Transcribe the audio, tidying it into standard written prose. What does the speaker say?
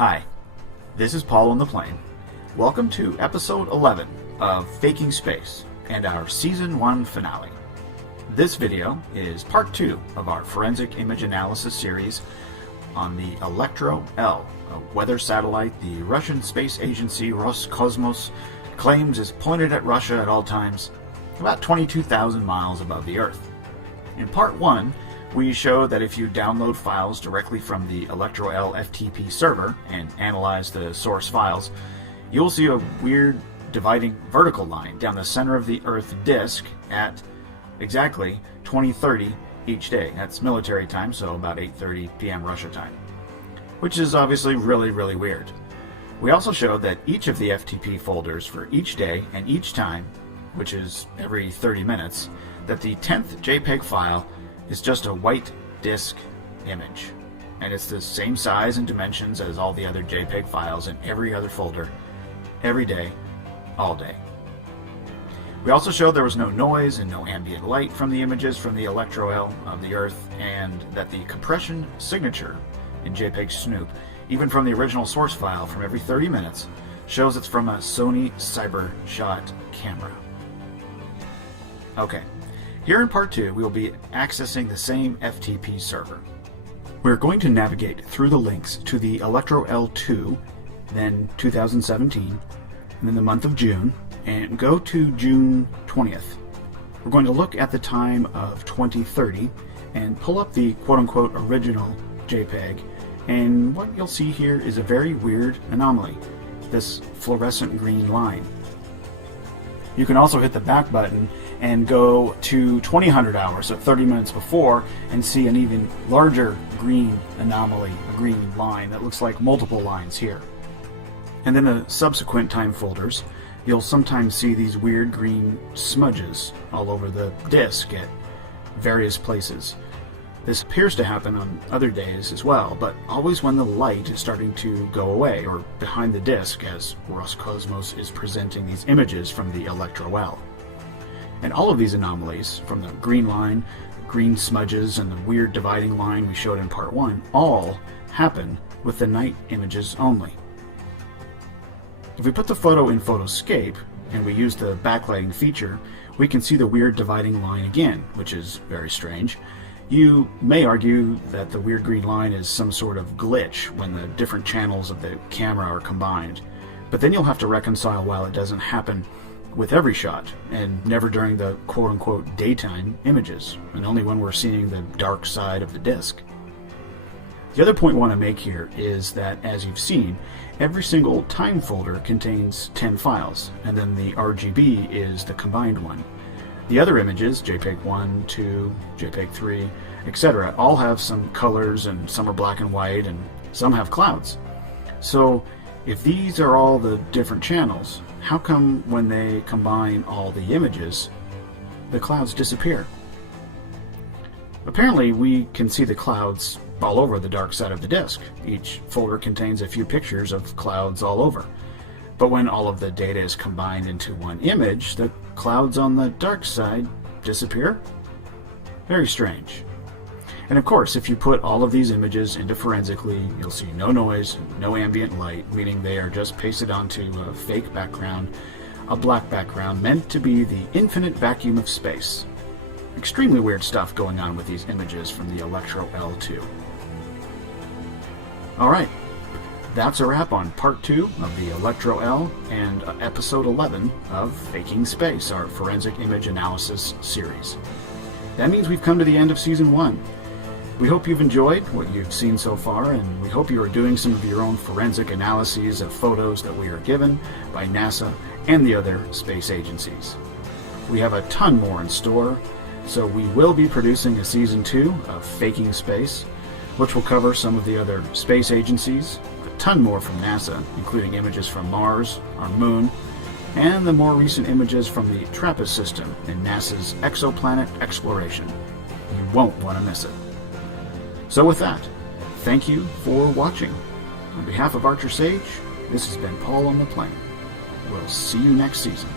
Hi, this is Paul on the plane. Welcome to episode 11 of Faking Space and our season 1 finale. This video is part 2 of our forensic image analysis series on the Electro L, a weather satellite the Russian space agency Roscosmos claims is pointed at Russia at all times, about 22,000 miles above the Earth. In part 1, we show that if you download files directly from the Electro L FTP server and analyze the source files, you'll see a weird dividing vertical line down the center of the Earth disk at exactly 20:30 each day. That's military time, so about 8:30 p.m. Russia time, which is obviously really weird. We also showed that each of the FTP folders for each day and each time, which is every 30 minutes, that the 10th JPEG file is just a white disk image, and it's the same size and dimensions as all the other JPEG files in every other folder, every day, all day. We also showed there was no noise and no ambient light from the images from the Electro L of the Earth, and that the compression signature in JPEG Snoop, even from the original source file from every 30 minutes, shows it's from a Sony CyberShot camera. Okay. Here in part 2, we will be accessing the same FTP server. We're going to navigate through the links to the Electro L2, then 2017, and then the month of June, and go to June 20th. We're going to look at the time of 2030 and pull up the quote-unquote original JPEG, and what you'll see here is a very weird anomaly, this fluorescent green line. You can also hit the back button and go to 2000 hours, so 30 minutes before, and see an even larger green anomaly, a green line that looks like multiple lines here. And in the subsequent time folders, you'll sometimes see these weird green smudges all over the disk at various places. This appears to happen on other days as well, but always when the light is starting to go away or behind the disk as Roscosmos is presenting these images from the Electro L. And all of these anomalies, from the green line, green smudges, and the weird dividing line we showed in part 1, all happen with the night images only. If we put the photo in Photoscape, and we use the backlighting feature, we can see the weird dividing line again, which is very strange. You may argue that the weird green line is some sort of glitch when the different channels of the camera are combined, but then you'll have to reconcile why it doesn't happen with every shot, and never during the quote-unquote daytime images, and only when we're seeing the dark side of the disk. The other point I want to make here is that, as you've seen, every single time folder contains 10 files, and then the RGB is the combined one. The other images, JPEG 1, 2, JPEG 3, etc., all have some colors, and some are black and white, and some have clouds. So, if these are all the different channels, how come when they combine all the images, the clouds disappear? Apparently, we can see the clouds all over the dark side of the disk. Each folder contains a few pictures of clouds all over. But when all of the data is combined into one image, the clouds on the dark side disappear? Very strange. And of course, if you put all of these images into forensically, you'll see no noise, no ambient light, meaning they are just pasted onto a fake background, a black background meant to be the infinite vacuum of space. Extremely weird stuff going on with these images from the Electro L2. Alright, that's a wrap on part 2 of the Electro L and episode 11 of Faking Space, our forensic image analysis series. That means we've come to the end of season 1. We hope you've enjoyed what you've seen so far, and we hope you are doing some of your own forensic analyses of photos that we are given by NASA and the other space agencies. We have a ton more in store, so we will be producing a season 2 of Faking Space, which will cover some of the other space agencies, a ton more from NASA, including images from Mars, our moon, and the more recent images from the TRAPPIST system in NASA's exoplanet exploration. You won't want to miss it. So with that, thank you for watching. On behalf of Archer Sage, this has been Paul on the Plane. We'll see you next season.